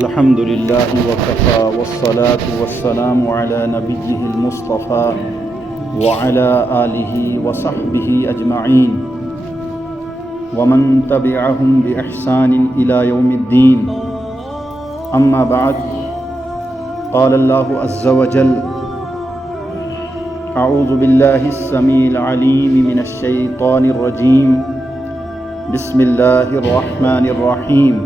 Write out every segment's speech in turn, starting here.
الحمد لله وكفى والصلاة والسلام على نبيه المصطفى وعلى آله وصحبه أجمعين ومن تبعهم بإحسان إلى يوم الدين. أما بعد، قال الله عز وجل: أعوذ بالله السميع العليم من الشيطان الرجيم. بسم الله الرحمن الرحيم.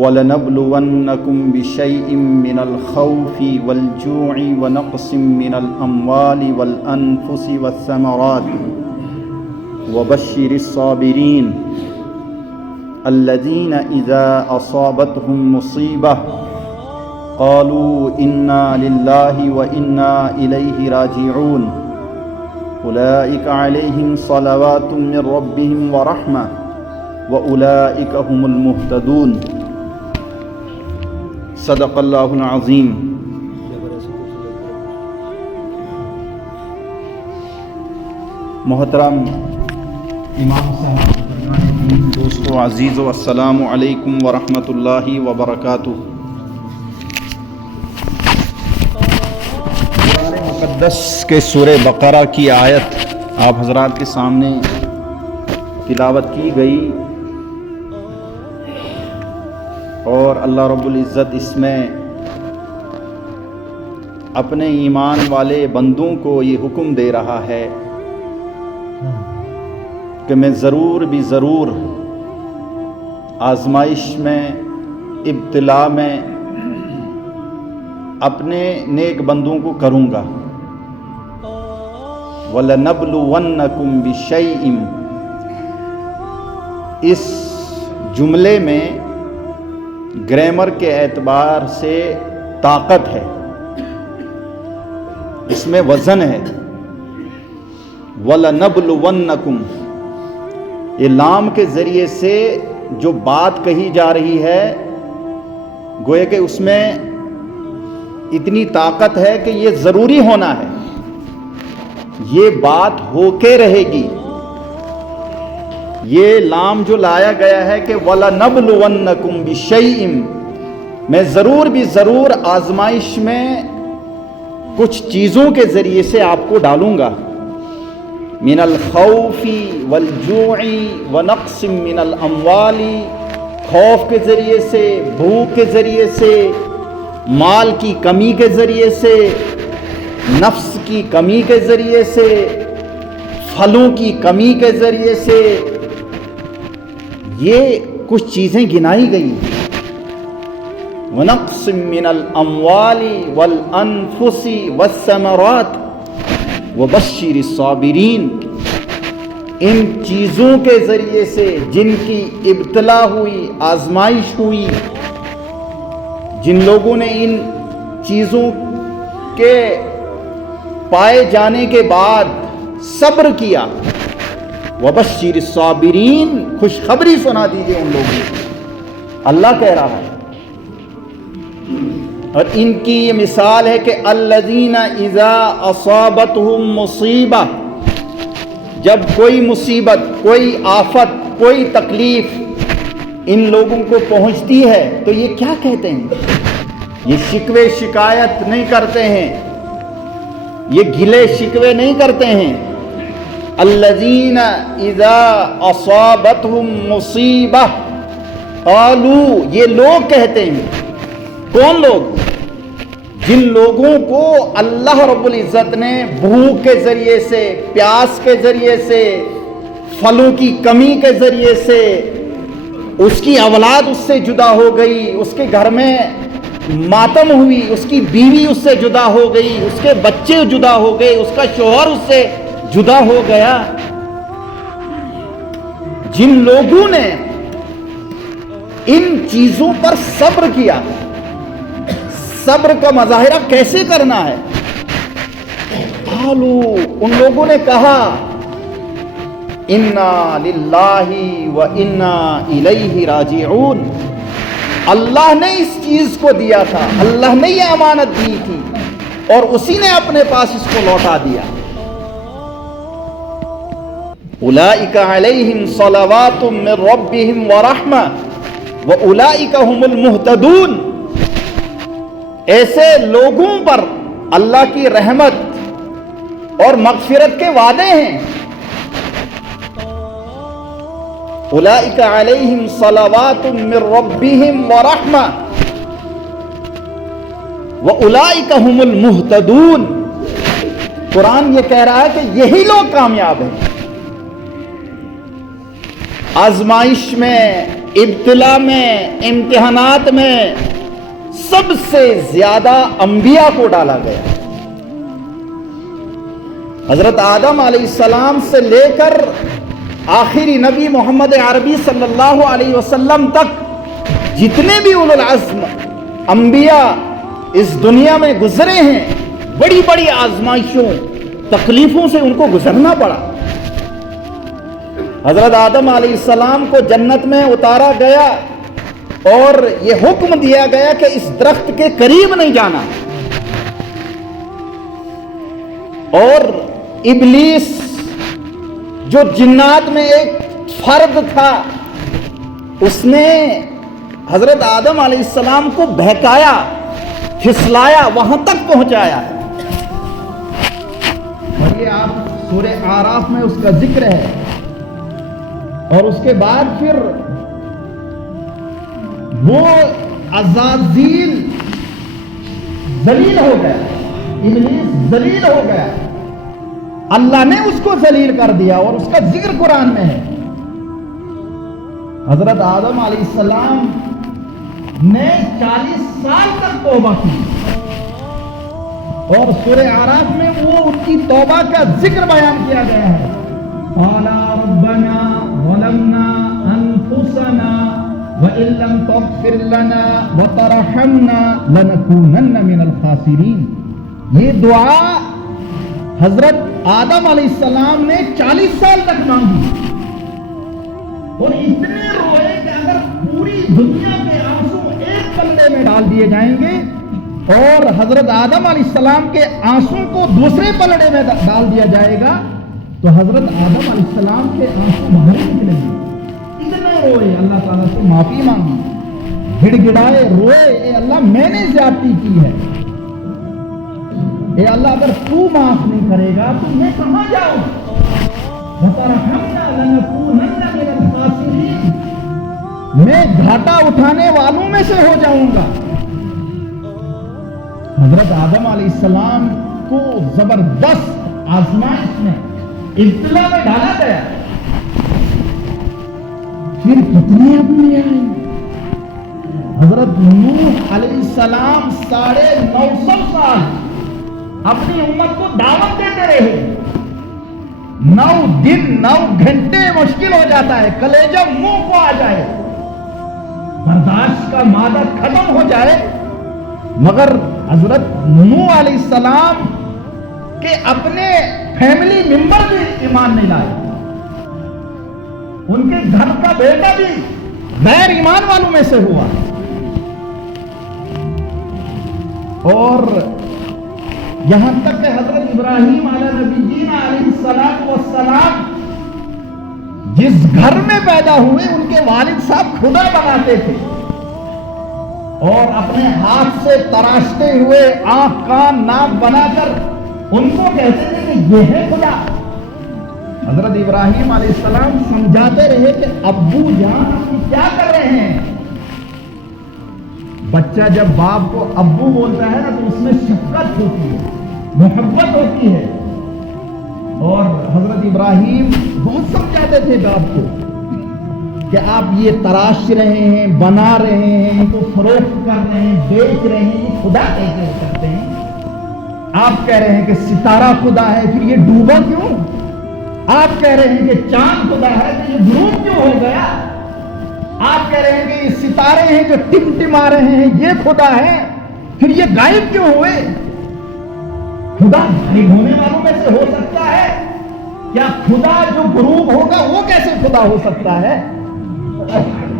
وَلَنَبْلُوَنَّكُمْ بِشَيْءٍ مِّنَ الْخَوْفِ وَالْجُوعِ وَنَقْصٍ مِّنَ الْأَمْوَالِ وَالْأَنفُسِ وَالثَّمَرَاتِ وَبَشِّرِ الصَّابِرِينَ الَّذِينَ إِذَا أَصَابَتْهُم مُّصِيبَةٌ قَالُوا إِنَّا لِلَّهِ وَإِنَّا إِلَيْهِ رَاجِعُونَ أُولَٰئِكَ عَلَيْهِمْ صَلَوَاتٌ مِّن رَّبِّهِمْ وَرَحْمَةٌ وَأُولَٰئِكَ هُمُ الْمُهْتَدُونَ. صدق اللہ العظیم. محترم امام صاحب، دوستو عزیزو، السلام علیکم ورحمۃ اللہ وبرکاتہ. قرآن مقدس کے سورہ بقرہ کی آیت آپ حضرات کے سامنے تلاوت کی گئی، اور اللہ رب العزت اس میں اپنے ایمان والے بندوں کو یہ حکم دے رہا ہے کہ میں ضرور بھی ضرور آزمائش میں، ابتلا میں اپنے نیک بندوں کو کروں گا. وَلَنَبْلُوَنَّكُمْ بِشَيْءٍ، اس جملے میں گرامر کے اعتبار سے طاقت ہے، اس میں وزن ہے. وَلَنَبْلُوَنَّكُمْ، یہ لام کے ذریعے سے جو بات کہی جا رہی ہے، گویا کہ اس میں اتنی طاقت ہے کہ یہ ضروری ہونا ہے، یہ بات ہو کے رہے گی. یہ لام جو لایا گیا ہے کہ وَلَنَبْلُوَنَّكُمْ بِشَيْءٍ، میں ضرور بھی ضرور آزمائش میں کچھ چیزوں کے ذریعے سے آپ کو ڈالوں گا. مِنَ الْخَوْفِ وَالْجُوعِ وَنَقْصٍ مِّنَ الْأَمْوَالِ، خوف کے ذریعے سے، بھوک کے ذریعے سے، مال کی کمی کے ذریعے سے، نفس کی کمی کے ذریعے سے، پھلوں کی کمی کے ذریعے سے، یہ کچھ چیزیں گنائی گئی. وَنَقْصٍ مِّنَ الْأَمْوَالِ وَالْأَنفُسِ وَالثَّمَرَاتِ وَبَشِّرِ الصَّابِرِينَ، ان چیزوں کے ذریعے سے جن کی ابتلا ہوئی، آزمائش ہوئی، جن لوگوں نے ان چیزوں کے پائے جانے کے بعد صبر کیا، وَبَشِّرِ الصَّابِرِينَ، خوشخبری سنا دیجئے ان لوگوں کو، اللہ کہہ رہا ہے. اور ان کی یہ مثال ہے کہ الَّذِينَ إِذَا أَصَابَتْهُم مُّصِيبَةٌ، جب کوئی مصیبت، کوئی آفت، کوئی تکلیف ان لوگوں کو پہنچتی ہے تو یہ کیا کہتے ہیں؟ یہ شکوے شکایت نہیں کرتے ہیں، یہ گلے شکوے نہیں کرتے ہیں. الذین اذا اصابتہم مصیبہ قالوا، یہ لوگ کہتے ہیں. کون لوگ؟ جن لوگوں کو اللہ رب العزت نے بھوک کے ذریعے سے، پیاس کے ذریعے سے، پھلوں کی کمی کے ذریعے سے، اس کی اولاد اس سے جدا ہو گئی، اس کے گھر میں ماتم ہوئی، اس کی بیوی اس سے جدا ہو گئی، اس کے بچے جدا ہو گئے، اس کا شوہر اس سے جدا ہو گیا. جن لوگوں نے ان چیزوں پر صبر کیا، صبر کا مظاہرہ کیسے کرنا ہے؟ قالوا، ان لوگوں نے کہا، انا للہ و انا الیہ راجعون، اللہ نے اس چیز کو دیا تھا، اللہ نے یہ امانت دی تھی اور اسی نے اپنے پاس اس کو لوٹا دیا. اولئک علیہم صلوات من ربہم ورحمہ، وَأُولَئِكَ هُمُ الْمُهْتَدُونَ، ایسے لوگوں پر اللہ کی رحمت اور مغفرت کے وعدے ہیں. اولئک علیہم صلوات من ربہم ورحمہ واولئک هم المہتدون. قرآن یہ کہہ رہا ہے کہ یہی لوگ کامیاب ہیں. آزمائش میں، ابتلا میں، امتحانات میں سب سے زیادہ انبیاء کو ڈالا گیا. حضرت آدم علیہ السلام سے لے کر آخری نبی محمد عربی صلی اللہ علیہ وسلم تک جتنے بھی اولو العزم انبیاء اس دنیا میں گزرے ہیں، بڑی بڑی آزمائشوں، تکلیفوں سے ان کو گزرنا پڑا. حضرت آدم علیہ السلام کو جنت میں اتارا گیا اور یہ حکم دیا گیا کہ اس درخت کے قریب نہیں جانا. اور ابلیس جو جنات میں ایک فرد تھا، اس نے حضرت آدم علیہ السلام کو بہکایا، پھسلایا، وہاں تک پہنچایا. اور یہ آپ سورہ اعراف میں اس کا ذکر ہے. اور اس کے بعد پھر وہ عزازیل ذلیل ہو گیا، ابلیس ذلیل ہو گیا، اللہ نے اس کو ذلیل کر دیا. اور اس کا ذکر قرآن میں ہے. حضرت آدم علیہ السلام نے 40 سال تک توبہ کی، اور سورہ اعراف میں وہ ان کی توبہ کا ذکر بیان کیا گیا ہے. قال ربنا ظلمنا انفسنا وَإِن لَّمْ تَغْفِرْ لَنَا وَتَرْحَمْنَا لَنَكُونَنَّ مِنَ الْخَاسِرِينَ. یہ دعا حضرت آدم علیہ السلام نے 40 سال تک مانگی، اور اتنے روئے کہ اگر پوری دنیا کے آنسو ایک پلڑے میں ڈال دیے جائیں گے اور حضرت آدم علیہ السلام کے آنسو کو دوسرے پلڑے میں ڈال دیا جائے گا تو حضرت آدم علیہ السلام کے آنسو باہر نکلیں گے. روئے، اللہ تعالیٰ سے معافی مانگی، گڑ گڑائے، روئے، اے اللہ میں نے زیادتی کی ہے، اے اللہ اگر تو معاف نہیں کرے گا تو میں کہاں جاؤں؟ وَتَرْحَمْنَا لَنَكُونَنَّ مِنَ الْخَاسِرِينَ، میں گھاٹا اٹھانے والوں میں سے ہو جاؤں گا. حضرت آدم علیہ السلام کو زبردست آزمائش میں، ابتلا میں ڈالا گیا. پھر کتنے انبیاء آئے. حضرت نوح علیہ السلام 950 سال اپنی امت کو دعوت دیتے رہے. 9 دن 9 گھنٹے مشکل ہو جاتا ہے، کلیجہ منہ کو آ جائے، برداشت کا مادہ ختم ہو جائے. مگر حضرت نوح علیہ السلام کے اپنے فیملی ممبر بھی ایمان نہیں لائے، ان کے گھر کا بیٹا بھی غیر ایمان والوں میں سے ہوا. اور یہاں تک کہ حضرت ابراہیم علیہ نبینا علیہ السلام جس گھر میں پیدا ہوئے ان کے والد صاحب خدا بناتے تھے، اور اپنے ہاتھ سے تراشتے ہوئے آنکھ کان ناک بنا کر ان کو کہتے تھے کہ یہ ہے خدا. حضرت ابراہیم علیہ السلام سمجھاتے رہے کہ ابو جان آپ کیا کر رہے ہیں. بچہ جب باپ کو ابو بولتا ہے نا تو اس میں شفقت ہوتی ہے، محبت ہوتی ہے. اور حضرت ابراہیم بہت سمجھاتے تھے باپ کو کہ آپ یہ تراش رہے ہیں، بنا رہے ہیں، ان کو فروخت کر رہے ہیں، بیچ رہے ہیں، یہ خدا کیسے ہو سکتے ہیں؟ آپ کہہ رہے ہیں کہ ستارہ خدا ہے، پھر یہ ڈوبا کیوں؟ آپ کہہ رہے ہیں کہ چاند خدا ہے تو یہ غروب کیوں ہو گیا؟ آپ کہہ رہے ہیں کہ یہ ستارے ہیں جو ٹمٹما رہے ہیں یہ خدا ہے، پھر یہ غائب کیوں ہوئے؟ خدا غائب ہونے والوں میں سے ہو سکتا ہے کیا؟ خدا جو غروب ہوگا وہ کیسے خدا ہو سکتا ہے؟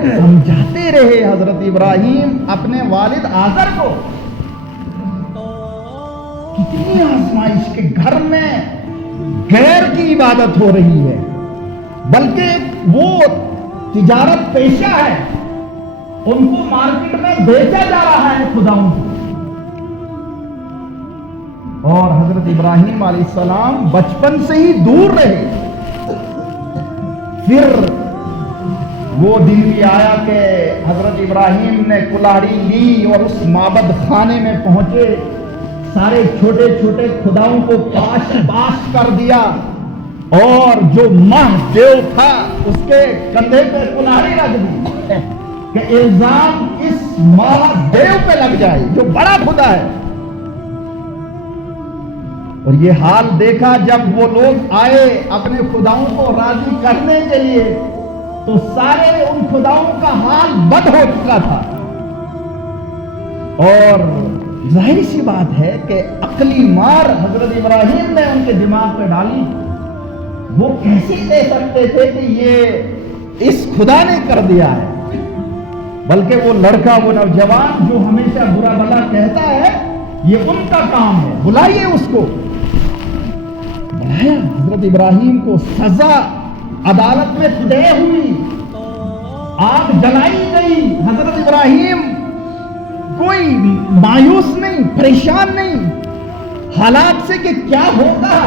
سمجھاتے رہے حضرت ابراہیم اپنے والد آزر کو. کتنی آزمائش کے گھر میں غیر کی عبادت ہو رہی ہے، بلکہ وہ تجارت پیشہ ہے، ان کو مارکیٹ میں بیچا جا رہا ہے خداؤں کو. اور حضرت ابراہیم علیہ السلام بچپن سے ہی دور رہے. پھر وہ دن بھی آیا کہ حضرت ابراہیم نے کلاڑی لی اور اس معبد خانے میں پہنچے, سارے چھوٹے چھوٹے خداؤں کو پاش باش کر دیا, اور جو ماہ دیو تھا اس کے کندھے پہ کلاڑی رکھ دی کہ الزام اس ماہ دیو پہ لگ جائے جو بڑا خدا ہے. اور یہ حال دیکھا جب وہ لوگ آئے اپنے خداؤں کو راضی کرنے کے لیے, تو سارے ان خداؤں کا حال بد ہو چکا تھا. اور ظاہر سی بات ہے کہ عقلی مار حضرت ابراہیم نے ان کے دماغ پہ ڈالی. وہ کیسے دے سکتے تھے کہ یہ اس خدا نے کر دیا ہے, بلکہ وہ لڑکا, وہ نوجوان جو ہمیشہ برا بھلا کہتا ہے, یہ ان کا کام ہے, بلائیے اس کو. بلایا حضرت ابراہیم کو, سزا عدالت میں طے ہوئی, آگ جلائی گئی. حضرت ابراہیم کوئی مایوس نہیں, پریشان نہیں حالات سے کہ کیا ہوگا.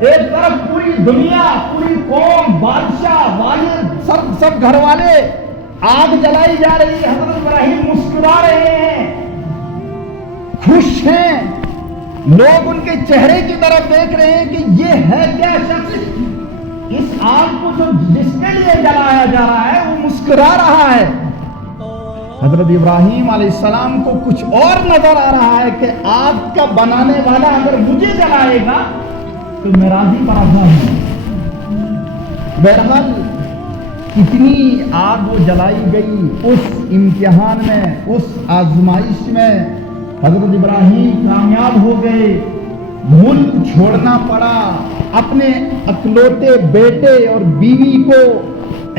ایک طرف پوری دنیا, پوری قوم, بادشاہ, والد, سب گھر والے, آگ جلائی جا رہی ہے. حضرت ابراہیم مسکرا رہے ہیں, خوش ہیں. لوگ ان کے چہرے کی طرف دیکھ رہے ہیں کہ یہ ہے کیا شخص, اس آگ کو جو جس کے لیے جلایا جا رہا ہے وہ مسکرا رہا ہے. حضرت ابراہیم علیہ السلام کو کچھ اور نظر آ رہا ہے کہ آگ کا بنانے والا اگر مجھے جلائے گا تو میں راضی پر آزاد ہوں. بہرحال کتنی آگ وہ جلائی گئی. اس امتحان میں, اس آزمائش میں حضرت ابراہیم کامیاب ہو گئے. ملک چھوڑنا پڑا, اپنے اکلوتے بیٹے اور بیوی کو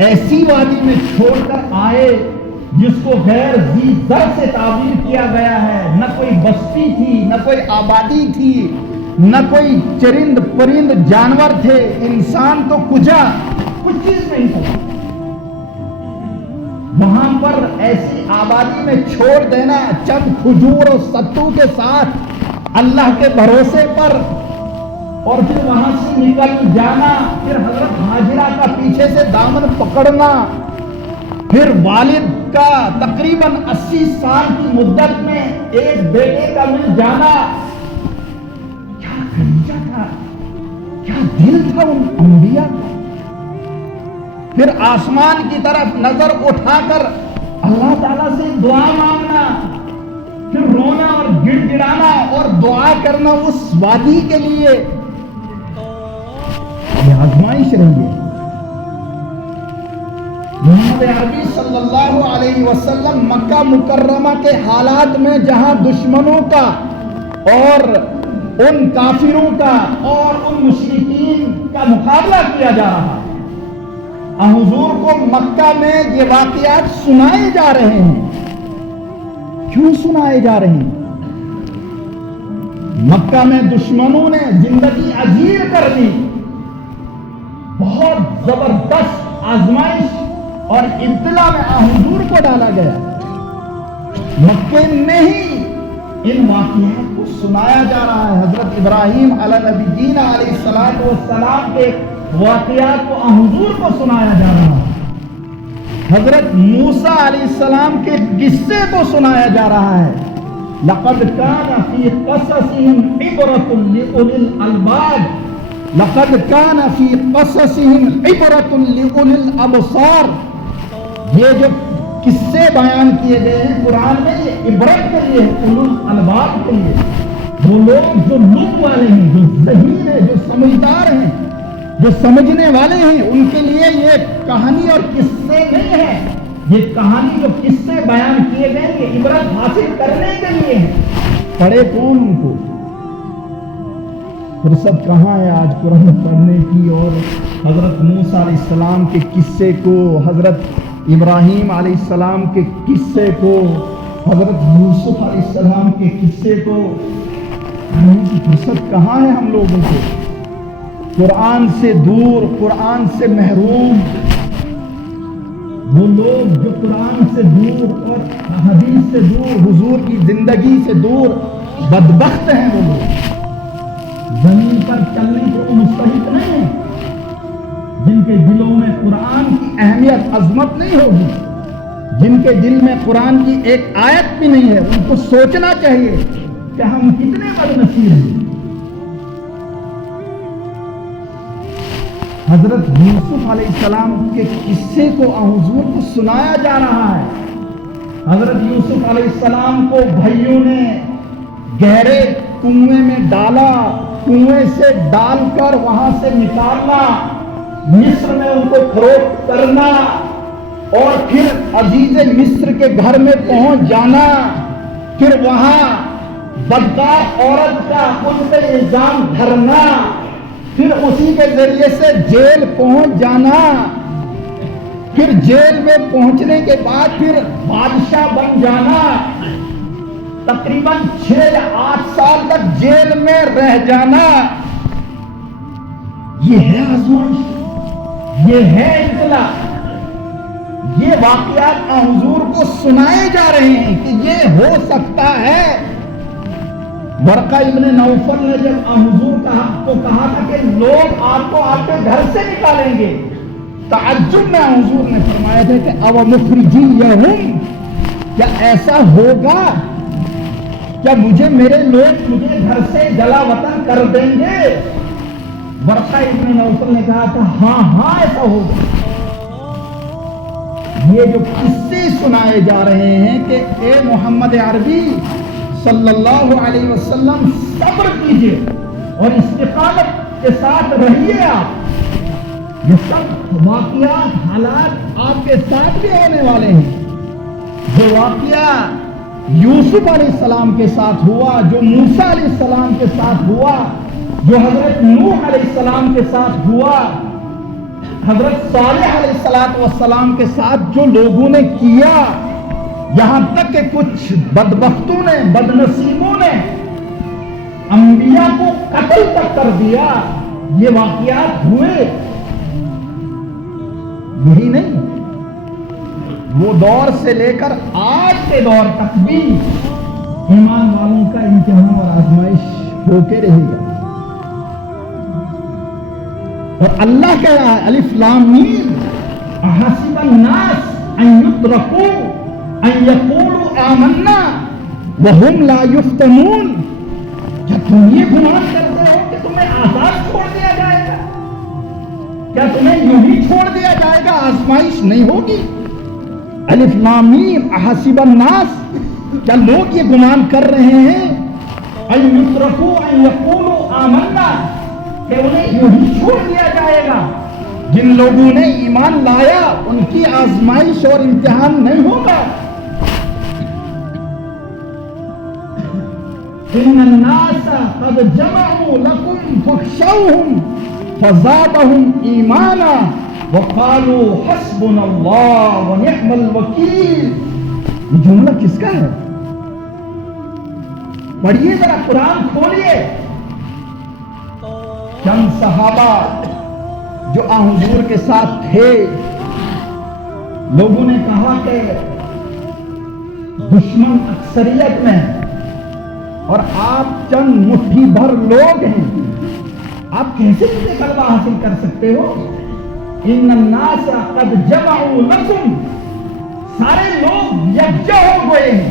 ایسی وادی میں چھوڑ کر آئے جس کو غیر ذی زر سے تعبیر کیا گیا ہے. نہ کوئی بستی تھی, نہ کوئی آبادی تھی, نہ کوئی چرند پرند جانور تھے, انسان تو کجا, کچھ چیز نہیں تھا. وہاں پر ایسی آبادی میں چھوڑ دینا, چند کھجور اور ستو کے ساتھ اللہ کے بھروسے پر, اور پھر وہاں سے نکل جانا. پھر حضرت ہاجرہ کا پیچھے سے دامن پکڑنا, پھر والد کا تقریباً 80 سال کی مدت میں ایک بیٹے کا مل جانا. کیا کلیجہ تھا, کیا دل تھا ان انبیاء کا. پھر آسمان کی طرف نظر اٹھا کر اللہ تعالیٰ سے دعا مانگنا, پھر رونا اور گڑ گڑانا اور دعا کرنا اس وادی کے لیے. یہ آزمائش رہی ہے. محمد عربی صلی اللہ علیہ وسلم مکہ مکرمہ کے حالات میں جہاں دشمنوں کا اور ان کافروں کا اور ان مشرکین کا مقابلہ کیا جا رہا ہے, حضور کو مکہ میں یہ واقعات سنائے جا رہے ہیں. کیوں سنائے جا رہے ہیں؟ مکہ میں دشمنوں نے زندگی عجیب کر دی. بہت زبردست آزمائش اور ابتلا میں حضور کو ڈالا گیا. مکے میں ہی ان واقعات کو سنایا جا رہا ہے. حضرت ابراہیم علیہ نبی علیہ السلام کے واقعات کو حضور کو سنایا جا رہا ہے. حضرت موسیٰ علیہ السلام کے قصے کو سنایا جا رہا ہے. لقد كان في قصصهم عبرة لأولي الألباب, لقد كان في قصصهم عبرة لأولي الأبصار. یہ جو قصے بیان کیے گئے ہیں قرآن میں, یہ عبرت کے لیے, اولو الالباب کے لیے, وہ لوگ جو لب والے ہیں, جو ذہین ہیں, جو سمجھدار ہیں, جو سمجھنے والے ہیں, ان کے لیے یہ کہانی اور قصے نہیں ہیں. یہ کہانی جو قصے بیان کیے گئے یہ عبرت حاصل کرنے کے لیے ہیں. پڑھے کون ان کو؟ فرصت کہاں ہے آج قرآن پڑھنے کی اور حضرت موسیٰ علیہ السلام کے قصے کو, حضرت ابراہیم علیہ السلام کے قصے کو, حضرت یوسف علیہ السلام کے قصے کو پڑھنے کی فرصت کہاں ہے ہم لوگوں کو؟ قرآن سے دور, قرآن سے محروم, وہ لوگ جو قرآن سے دور اور حدیث سے دور، حضور کی زندگی سے دور، بدبخت ہیں وہ لوگ، زمین پر چلنے کے مستحق نہیں ہیں، جن کے دلوں میں قرآن کی اہمیت، عظمت نہیں ہوگی، جن کے دل میں قرآن کی ایک آیت بھی نہیں ہے۔ ان کو سوچنا چاہیے کہ ہم کتنے بدنصیب ہیں۔ حضرت یوسف علیہ السلام کے قصے کو حضور کو سنایا جا رہا ہے۔ حضرت یوسف علیہ السلام کو بھائیوں نے گہرے کنویں میں ڈالا، کنویں سے ڈال کر وہاں سے نکالنا، مصر میں ان کو فروخت کرنا، اور پھر عزیز مصر کے گھر میں پہنچ جانا، پھر وہاں بدکار عورت کا ان پہ الزام دھرنا، پھر اسی کے ذریعے سے جیل پہنچ جانا، پھر جیل میں پہنچنے کے بعد پھر بادشاہ بن جانا، تقریباً 6 یا 8 سال تک جیل میں رہ جانا۔ یہ ہے آزمائش، یہ ہے ابتلا۔ یہ واقعات حضور کو سنائے جا رہے ہیں کہ یہ ہو سکتا ہے۔ ورقہ ابن نوفل نے جب حضور کو کہا تھا کہ لوگ آپ کو آپ کے گھر سے نکالیں گے، تعجب میں حضور نے فرمایا تھا کہ او مخرجیہم، کیا ایسا ہوگا؟ کیا میرے لوگ مجھے گھر سے جلا وطن کر دیں گے؟ ورقہ ابن نوفل نے کہا تھا ہاں ایسا ہوگا۔ یہ جو قصے سنائے جا رہے ہیں کہ اے محمد عربی صلی اللہ علیہ وسلم صبر کیجئے اور استقامت کے ساتھ رہیے، آپ یہ سب واقعات، حالات آپ کے ساتھ بھی ہونے والے ہیں۔ جو واقعہ یوسف علیہ السلام کے ساتھ ہوا، جو موسیٰ علیہ السلام کے ساتھ ہوا، جو حضرت نوح علیہ السلام کے ساتھ ہوا، حضرت صالح علیہ السلام کے ساتھ جو لوگوں نے کیا، یہاں تک کہ کچھ بدبختوں نے، بدنصیبوں نے انبیاء کو قتل تک کر دیا، یہ واقعات ہوئے۔ یہی نہیں، وہ دور سے لے کر آج کے دور تک بھی ایمان والوں کا امتحان اور آزمائش ہو کے رہے گا۔ اور اللہ کہہ رہا ہے الف لام میم احسب الناس ان یترکوا ان یقولوا آمنا وهم لا یفتنون۔ کیا تم یہ گمان کرتے ہو کہ تمہیں آزاد چھوڑ دیا جائے گا؟ کیا تمہیں یوں ہی چھوڑ دیا جائے گا؟ آزمائش نہیں ہوگی۔ الف لام میم احسب الناس، کیا لوگ یہ گمان کر رہے ہیں ان یترکوا ان یقولوا آمنا کہ انہیں یوں ہی چھوڑ دیا جائے گا؟ جن لوگوں نے ایمان لایا ان کی آزمائش اور امتحان نہیں ہوگا۔ ان الناس قد جمعوا لكم فاخشوهم فزادهم ایمانا وقالوا حسبنا اللہ ونعم الوکیل۔ یہ جملہ کس کا ہے؟ پڑھیے ذرا، قرآن کھولیے۔ چند صحابہ جو حضور کے ساتھ تھے، لوگوں نے کہا کہ دشمن اکثریت میں اور آپ چند مٹھی بھر لوگ ہیں، آپ کیسے اتنے غلبہ حاصل کر سکتے ہو؟ ان الناس قد جمعوا لكم، سارے لوگ یکجا ہو گئے ہیں،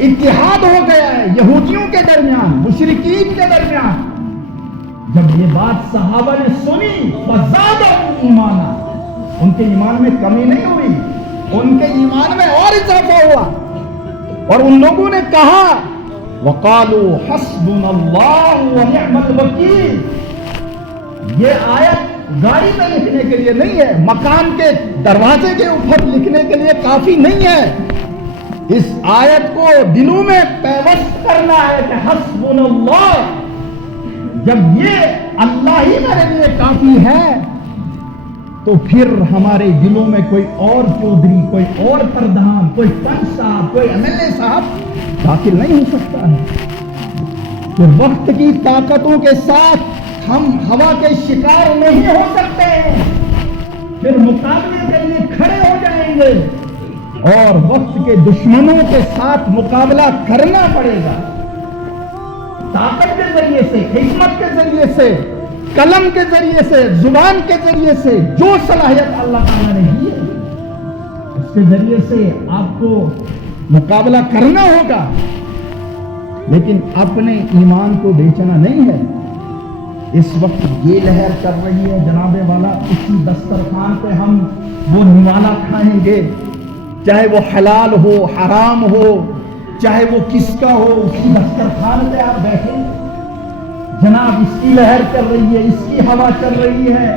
اتحاد ہو گیا ہے یہودیوں کے درمیان، مشرکین کے درمیان۔ جب یہ بات صحابہ نے سنی فزادهم ایمانا، ان کے ایمان میں کمی نہیں ہوئی، ان کے ایمان میں اور اضافہ ہوا، اور ان لوگوں نے کہا وقالوا حسبنا اللہ ونعم الوکیل۔ یہ آیت گاڑی میں لکھنے کے لیے نہیں ہے، مکان کے دروازے کے اوپر لکھنے کے لیے کافی نہیں ہے۔ اس آیت کو دلوں میں پیوست کرنا ہے کہ حسبنا اللہ، جب یہ اللہ ہی میرے لیے کافی ہے تو پھر ہمارے دلوں میں کوئی اور چودھری، کوئی اور پردھان، کوئی پنچ صاحب، کوئی MLA صاحب داخل نہیں ہو سکتا ہے۔ کہ وقت کی طاقتوں کے ساتھ ہم ہوا کے شکار نہیں ہو سکتے ہیں، پھر مقابلے کے لیے کھڑے ہو جائیں گے اور وقت کے دشمنوں کے ساتھ مقابلہ کرنا پڑے گا. طاقت کے ذریعے سے، حکمت کے ذریعے سے، قلم کے ذریعے سے، زبان کے ذریعے سے، جو صلاحیت اللہ تعالیٰ نے دی ہے اس کے ذریعے سے آپ کو مقابلہ کرنا ہوگا. لیکن اپنے ایمان کو بیچنا نہیں ہے. اس وقت یہ لہر چل رہی ہے جناب والا، اسی دسترخوان پہ ہم وہ نوالا کھائیں گے، چاہے وہ حلال ہو حرام ہو، چاہے وہ کس کا ہو، اسی دسترخوان پہ آپ بیٹھیں. جناب اس کی لہر چل رہی ہے، اس کی ہوا چل رہی ہے،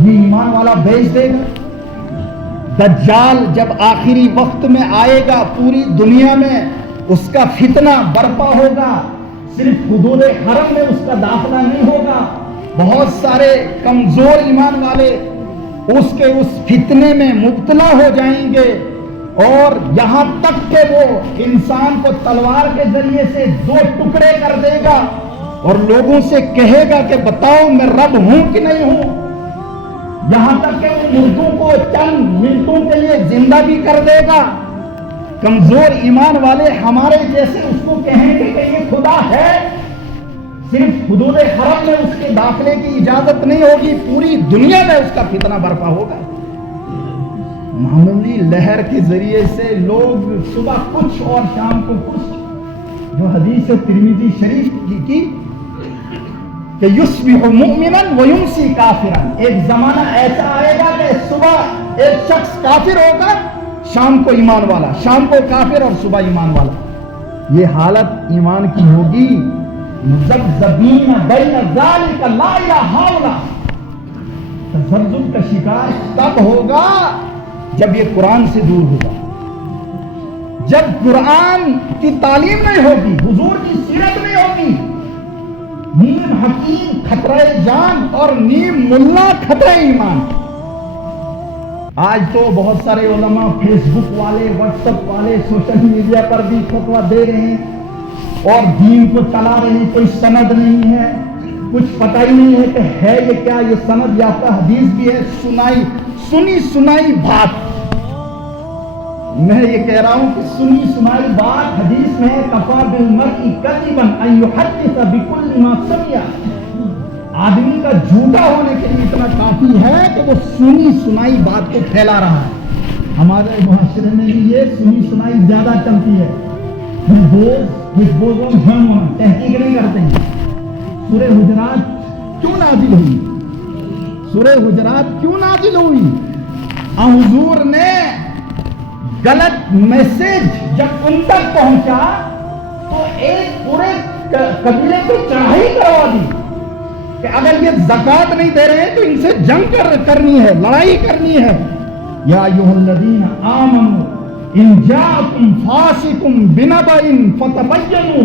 یہ ایمان والا بیچ دے گا. دجال جب آخری وقت میں آئے گا پوری دنیا میں اس کا فتنہ برپا ہوگا. صرف حدود حرم میں اس کا داخلہ نہیں ہوگا. بہت سارے کمزور ایمان والے اس کے اس فتنے میں مبتلا ہو جائیں گے، اور یہاں تک کہ وہ انسان کو تلوار کے ذریعے سے 2 ٹکڑے کر دے گا اور لوگوں سے کہے گا کہ بتاؤ میں رب ہوں کہ نہیں ہوں. یہاں تک کہ وہ مردوں کو چند منٹوں کے لیے زندہ بھی کر دے گا. کمزور ایمان والے ہمارے جیسے اس کو کہیں گے کہ یہ خدا ہے. صرف حدود حرم میں اس کے داخلے کی اجازت نہیں ہوگی، پوری دنیا میں اس کا فتنہ برپا ہوگا. معمولی لہر کے ذریعے سے لوگ صبح کچھ اور شام کو کچھ، جو حدیث ترمذی شریف کی کہ یصبح مؤمنا ویمسی کافرا. ایک زمانہ ایسا آئے گا کہ صبح ایک شخص کافر ہوگا، شام کو ایمان والا، شام کو کافر اور صبح ایمان والا. یہ حالت ایمان کی ہوگی. مذبذبین بین ذلک لا الہ الا. تذبذب کا شکار تب ہوگا جب یہ قرآن سے دور ہوگا، جب قرآن کی تعلیم نہیں ہوگی، حضور کی سیرت نہیں ہوگی. نیم حکیم خطرہ جان اور نیم ملا خطرہ ایمان. آج تو بہت سارے علماء فیس بک والے، واٹس ایپ والے سوشل میڈیا پر بھی فتویٰ دے رہے ہیں اور دین کو چلا رہے ہیں. کوئی سند نہیں ہے، کچھ پتہ ہی نہیں ہے کہ ہے یہ کیا. یہ سند یافتہ حدیث بھی ہے، سنی سنائی بات. میں یہ کہہ رہا ہوں کہ سنی سنائی بات حدیث میں ہے. کفا بالمرء کذبا ان یحدث بکل ما سمع. آدمی کا جھوٹا ہونے کے لیے اتنا کافی ہے کہ وہ سنی سنائی بات کو پھیلا رہا ہے. ہمارے معاشرے میں بھی یہ سنی سنائی زیادہ چلتی ہے. تحقیق نہیں کرتے ہیں. سورہ حجرات کیوں نازل ہوئی؟ سورہ حجرات کیوں نازل ہوئی؟ حضور نے غلط میسج جب ان تک پہنچا تو ایک پورے قبیلے کو چڑھائی کروا دی کہ اگر یہ زکات نہیں دے رہے تو ان سے جنگ کرنی ہے، لڑائی کرنی ہے. یا ایھا الذین آمنوا ان جاءکم فاسق بنبأ فتبینوا.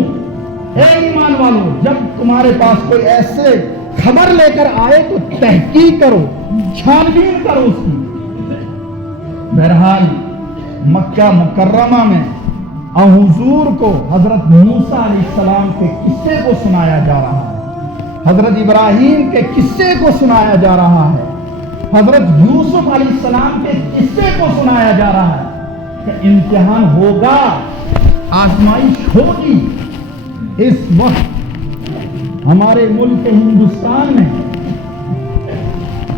اے ایمان والو، جب تمہارے پاس کوئی ایسے خبر لے کر آئے تو تحقیق کرو، چھان بین کرو اس کی. بہرحال مکہ مکرمہ میں حضور کو حضرت موسیٰ علیہ السلام کے قصے کو سنایا جا رہا ہے، حضرت ابراہیم کے قصے کو سنایا جا رہا ہے، حضرت یوسف علیہ السلام کے قصے کو سنایا جا رہا ہے کہ امتحان ہوگا، آزمائش ہوگی. اس وقت ہمارے ملک ہندوستان میں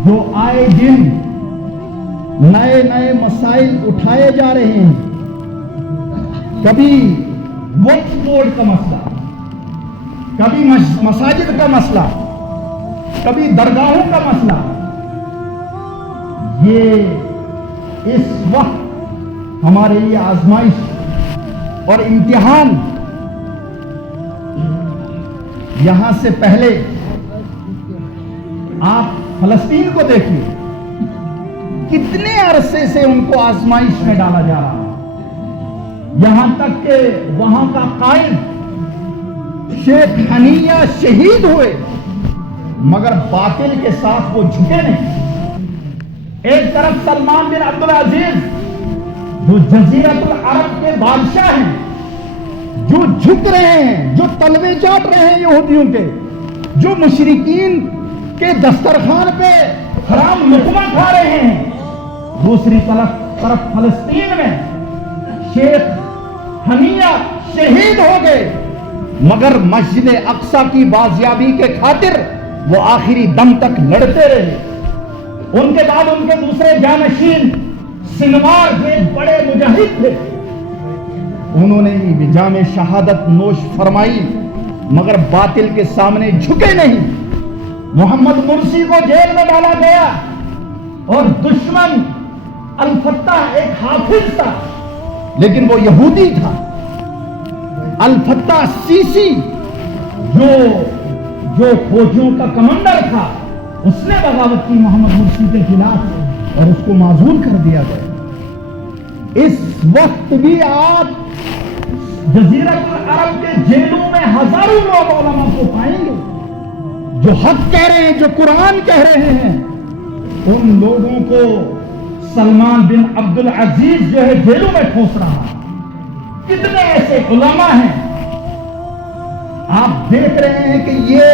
جو آئے دن نئے نئے مسائل اٹھائے جا رہے ہیں، کبھی وقف بورڈ کا مسئلہ، کبھی مساجد کا مسئلہ، کبھی درگاہوں کا مسئلہ، یہ اس وقت ہمارے لیے آزمائش اور امتحان. یہاں سے پہلے آپ فلسطین کو دیکھیے، کتنے عرصے سے ان کو آزمائش میں ڈالا جا رہا ہے، یہاں تک کہ وہاں کا قائد شیخ حنیہ شہید ہوئے مگر باطل کے ساتھ وہ جھکے نہیں. ایک طرف سلمان بن عبدالعزیز جو جزیرۃ العرب کے بادشاہ ہیں، جو جھک رہے ہیں، جو تلوے چاٹ رہے ہیں یہودیوں کے، جو مشرکین کے دسترخوان پہ حرام لقمہ کھا رہے ہیں. دوسری طرف فلسطین میں شیخ حنیہ شہید ہو گئے، مگر مسجد اقصی کی بازیابی کے خاطر وہ آخری دم تک لڑتے رہے. ان کے بعد ان کے دوسرے جانشین سنوار جو ایک بڑے مجاہد تھے، انہوں نے بھی جام شہادت نوش فرمائی مگر باطل کے سامنے جھکے نہیں. محمد مرسی کو جیل میں ڈالا گیا اور دشمن الفتح ایک حافظ تھا لیکن وہ یہودی تھا. الفتح سیسی جو فوجیوں کا کمانڈر تھا، اس نے بغاوت کی محمد مرسی کے خلاف اور اس کو معزول کر دیا گیا. اس وقت بھی آپ جزیرۃ العرب کے جیلوں میں ہزاروں لوگ علماء کو پائیں گے جو حق کہہ رہے ہیں، جو قرآن کہہ رہے ہیں. ان لوگوں کو سلمان بن عبد العزیز جو ہے جیلوں میں ٹھوس رہا. کتنے ایسے علماء ہیں. آپ دیکھ رہے ہیں کہ یہ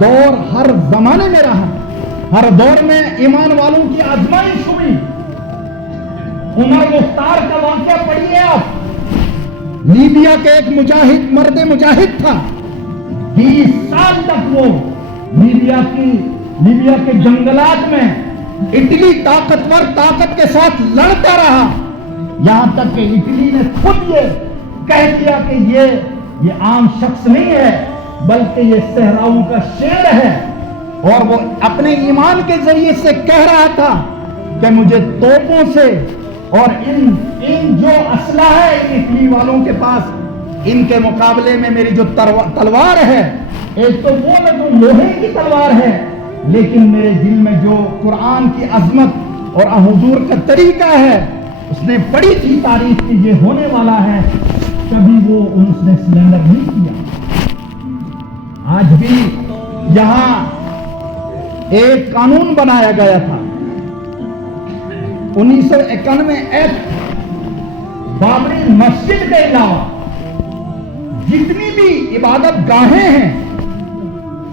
دور ہر زمانے میں رہا. ہر دور میں ایمان والوں کی آزمائش ہوئی. عمر مختار کا واقعہ پڑھیے آپ. لیبیا کے ایک مجاہد، مرد مجاہد تھا. 20 سال تک وہ لیبیا کے جنگلات میں اٹلی طاقت کے ساتھ لڑتا رہا، یہاں تک کہ اٹلی نے خود یہ کہہ دیا کہ یہ عام شخص نہیں ہے بلکہ یہ صحراؤں کا شیر ہے. اور وہ اپنے ایمان کے ذریعے سے کہہ رہا تھا کہ مجھے توپوں سے اور ان جو اسلحہ ہے ان اٹلی والوں کے پاس، ان کے مقابلے میں میری جو تلوار ہے، ایک تو وہ جو لوہے کی تلوار ہے، لیکن میرے دل میں جو قرآن کی عظمت اور حضور کا طریقہ ہے، اس نے پڑھی تھی تاریخ کی یہ ہونے والا ہے. کبھی وہ اس نے سلنڈر نہیں کیا. آج بھی یہاں ایک قانون بنایا گیا تھا 1991 ایکٹ. بابری مسجد کے علاوہ جتنی بھی عبادت گاہیں ہیں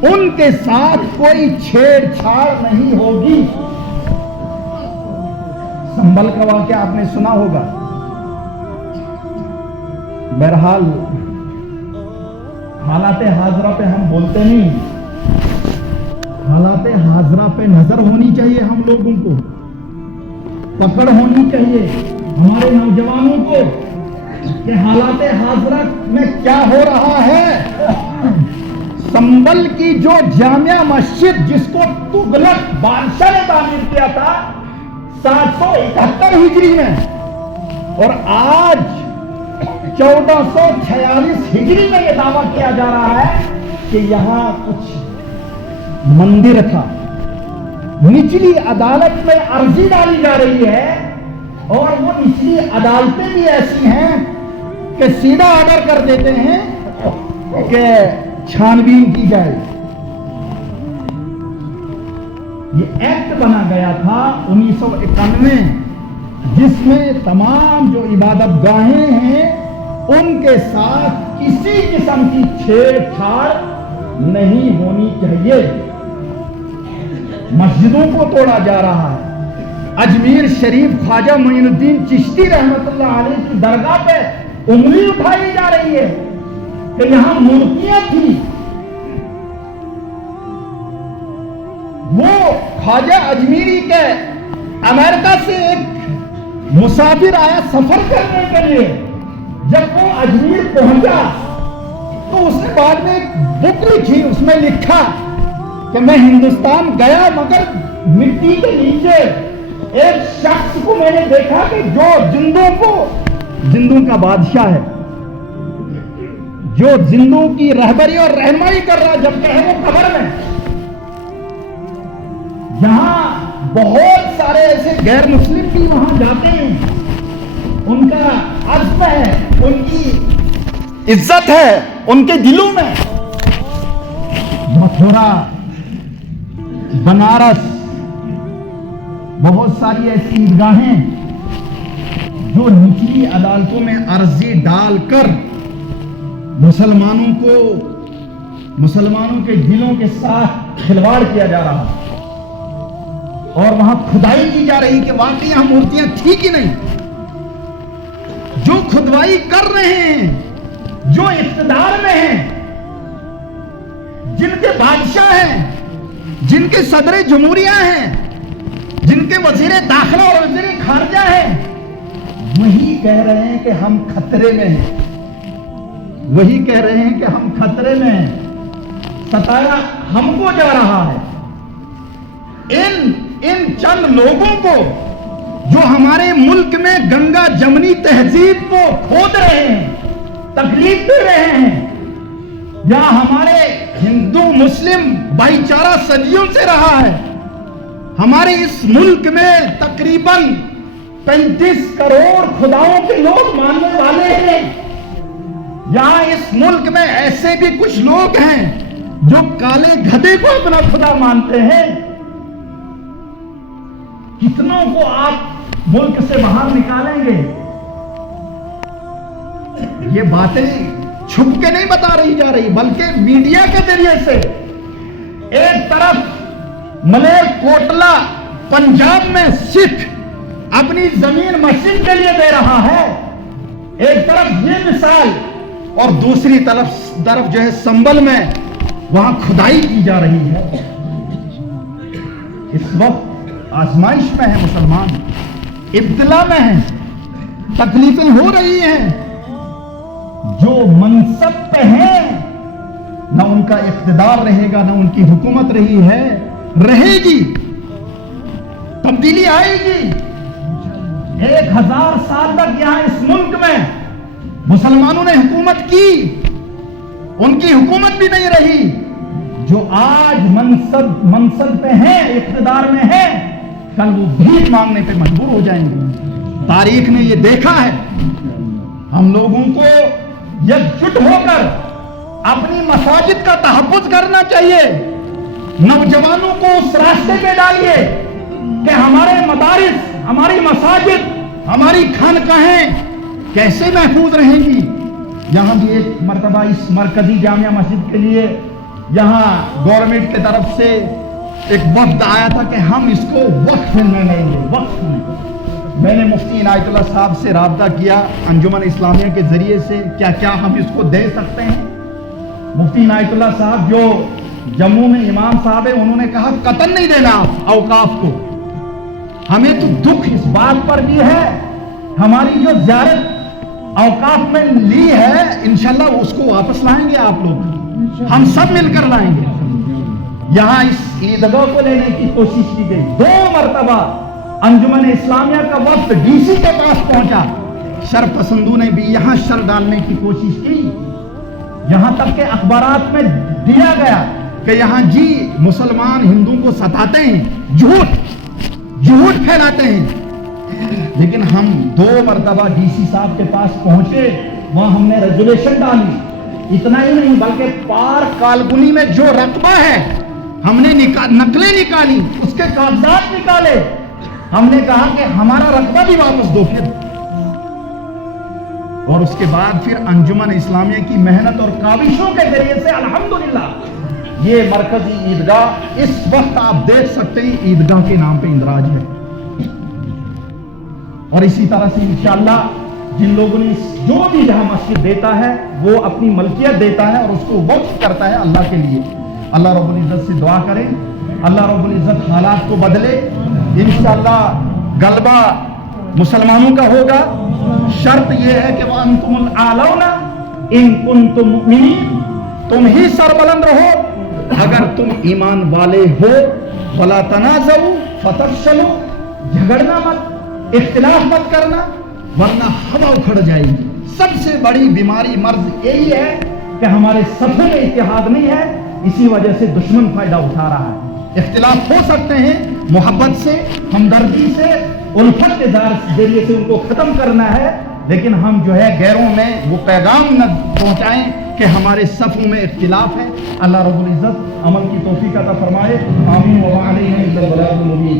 ان کے ساتھ کوئی چھیڑ چھاڑ نہیں ہوگی. سنبھل کا واقعہ آپ نے سنا ہوگا. بہرحال حالات حاضرہ پہ ہم بولتے نہیں. حالات حاضرہ پہ نظر ہونی چاہیے. ہم لوگوں کو پکڑ ہونی چاہیے ہمارے نوجوانوں کو کہ حالات حاضرہ میں کیا ہو رہا ہے. سنبل کی جو جامع مسجد جس کو تغلق بادشاہ نے تعمیر کیا تھا 771 ہجری میں، اور آج 1446 ہجری میں یہ دعویٰ کیا جا رہا ہے کہ یہاں کچھ مندر تھا. نچلی عدالت میں عرضی ڈالی جا رہی ہے اور وہ نچلی عدالتیں بھی ایسی ہیں کہ سیدھا آرڈر کر دیتے ہیں کہ چھانبین کی جائے. یہ ایکٹ بنا گیا تھا 1991 جس میں تمام جو عبادت گاہیں ہیں ان کے ساتھ کسی قسم کی چھیڑ چھاڑ نہیں ہونی چاہیے. مسجدوں کو توڑا جا رہا ہے. اجمیر شریف خواجہ معین الدین چشتی رحمت اللہ علیہ کی درگاہ پہ انگلی اٹھائی جا رہی ہے کہ یہاں مورتیاں تھیں. وہ خواجہ اجمیری کے امریکہ سے ایک مسافر آیا سفر کرنے کے لیے. جب وہ اجمیر پہنچا تو اس نے بعد میں ایک بک لکھی. اس میں لکھا کہ میں ہندوستان گیا مگر مٹی کے نیچے ایک شخص کو میں نے دیکھا کہ جو زندوں کا بادشاہ ہے، جو زندوں کی رہبری اور رہنمائی کر رہا جب کہ ہے وہ قبر میں. یہاں بہت سارے ایسے غیر مسلم بھی وہاں جاتے ہیں. ان کا عزم ہے، ان کی عزت ہے ان کے دلوں میں. متھرا، بنارس، بہت ساری ایسی عیدگاہیں جو نچلی عدالتوں میں عرضی ڈال کر مسلمانوں کے دلوں کے ساتھ کھلواڑ کیا جا رہا. اور وہاں کھدائی کی جا رہی کہ واقعی یہاں مورتیاں تھی کہ نہیں. جو کھدوائی کر رہے ہیں، جو اقتدار میں ہیں، جن کے بادشاہ ہیں، جن کے صدر جمہوریہ ہیں، جن کے وزیر داخلہ اور وزیر خارجہ ہیں، وہی کہہ رہے ہیں کہ ہم خطرے میں ہیں. وہی کہہ رہے ہیں کہ ہم خطرے میں ہیں. ستایا ہم کو جا رہا ہے. ان چند لوگوں کو جو ہمارے ملک میں گنگا جمنی تہذیب کو کھود رہے ہیں، تکلیف دے رہے ہیں، یا ہمارے ہندو مسلم بھائی چارہ صدیوں سے رہا ہے. ہمارے اس ملک میں تقریباً 35 کروڑ خداؤں کے لوگ ماننے والے ہیں. یہاں اس ملک میں ایسے بھی کچھ لوگ ہیں جو کالے گدھے کو اپنا خدا مانتے ہیں. کتنوں کو آپ ملک سے باہر نکالیں گے؟ یہ باتیں چھپ کے نہیں بتا رہی جا رہی، بلکہ میڈیا کے ذریعے سے. ایک طرف ملیر کوٹلا پنجاب میں سکھ اپنی زمین مسجد کے لیے دے رہا ہے، ایک طرف یہ مثال، اور دوسری طرف جو ہے سنبل میں وہاں کھدائی کی جا رہی ہے. اس وقت آزمائش میں ہے مسلمان، ابتلا میں ہیں، تکلیفیں ہو رہی ہیں. جو منصب پہ ہیں نہ ان کا اقتدار رہے گا، نہ ان کی حکومت رہے گی. تبدیلی آئے گی. 1000 سال تک یہاں اس ملک میں مسلمانوں نے حکومت کی، ان کی حکومت بھی نہیں رہی. جو آج منصب پہ ہیں، اقتدار میں ہیں، کل وہ بھیک مانگنے پہ مجبور ہو جائیں گے. تاریخ نے یہ دیکھا ہے. ہم لوگوں کو یکجٹ ہو کر اپنی مساجد کا تحفظ کرنا چاہیے. نوجوانوں کو اس راستے پہ ڈالیے کہ ہمارے مدارس، ہماری مساجد، ہماری خانقاہیں کیسے محفوظ رہیں گی. یہاں بھی ایک مرتبہ اس مرکزی جامعہ مسجد کے لیے یہاں گورنمنٹ کی طرف سے ایک وفد آیا تھا کہ ہم اس کو وقف میں لیں گے. وقف میں نے مفتی عنایت اللہ صاحب سے رابطہ کیا انجمن اسلامیہ کے ذریعے سے، کیا ہم اس کو دے سکتے ہیں. مفتی عنایت اللہ صاحب جو جموں میں امام صاحب ہیں، انہوں نے کہا قطعاً نہیں دینا اوقاف کو. ہمیں تو دکھ اس بات پر بھی ہے، ہماری جو زیارت اوقاف میں لی ہے انشاءاللہ اس کو واپس لائیں گے آپ لوگ، ہم سب مل کر لائیں گے. یہاں اس عیدگاہ کو لینے کی کوشش کی گئی. 2 مرتبہ انجمن اسلامیہ کا وفد ڈی سی کے پاس پہنچا. شر پسندوں نے بھی یہاں شر ڈالنے کی کوشش کی. یہاں تک کہ اخبارات میں دیا گیا کہ یہاں جی مسلمان ہندوؤں کو ستاتے ہیں، جھوٹ پھیلاتے ہیں. لیکن ہم 2 مرتبہ ڈی سی صاحب کے پاس پہنچے، وہاں ہم نے ریزولوشن ڈالی. اتنا ہی نہیں بلکہ پارک کالگنی میں جو رقبہ ہے ہم نے نقلیں نکالی، اس کے کاغذات نکالے. ہم نے کہا کہ ہمارا رقبہ بھی واپس دو پھر. اور اس کے بعد پھر انجمن اسلامیہ کی محنت اور کاوشوں کے ذریعے سے الحمدللہ یہ مرکزی عیدگاہ اس وقت آپ دیکھ سکتے ہیں عیدگاہ کے نام پہ اندراج ہے. اور اسی طرح سے انشاءاللہ جن لوگوں نے جو بھی جہاں مسجد دیتا ہے وہ اپنی ملکیت دیتا ہے اور اس کو وقف کرتا ہے اللہ کے لیے. اللہ رب العزت سے دعا کریں، اللہ رب العزت حالات کو بدلے. انشاءاللہ غلبہ مسلمانوں کا ہوگا. شرط یہ ہے کہ وَأَنْتُمُ الْأَعْلَوْنَ إِن كُنتُم مُؤْمِنِينَ، تم ہی سربلند رہو اگر تم ایمان والے ہو. وَلَا تَنَازَعُوا فَتَفْشَلُوا، جھگڑنا مت، اختلاف مت کرنا ورنہ ہوا اکھڑ جائے گی. سب سے بڑی بیماری مرض یہی ہے کہ ہمارے صفوں میں اتحاد نہیں ہے، اسی وجہ سے دشمن فائدہ اٹھا رہا ہے. اختلاف ہو سکتے ہیں، محبت سے، ہمدردی سے، الفت کے ذریعے سے ان کو ختم کرنا ہے. لیکن ہم جو ہے غیروں میں وہ پیغام نہ پہنچائیں کہ ہمارے صفوں میں اختلاف ہے. اللہ رب العزت عمل کی توفیق عطا فرمائے. آمین. وعلیہ البلاغ المبین.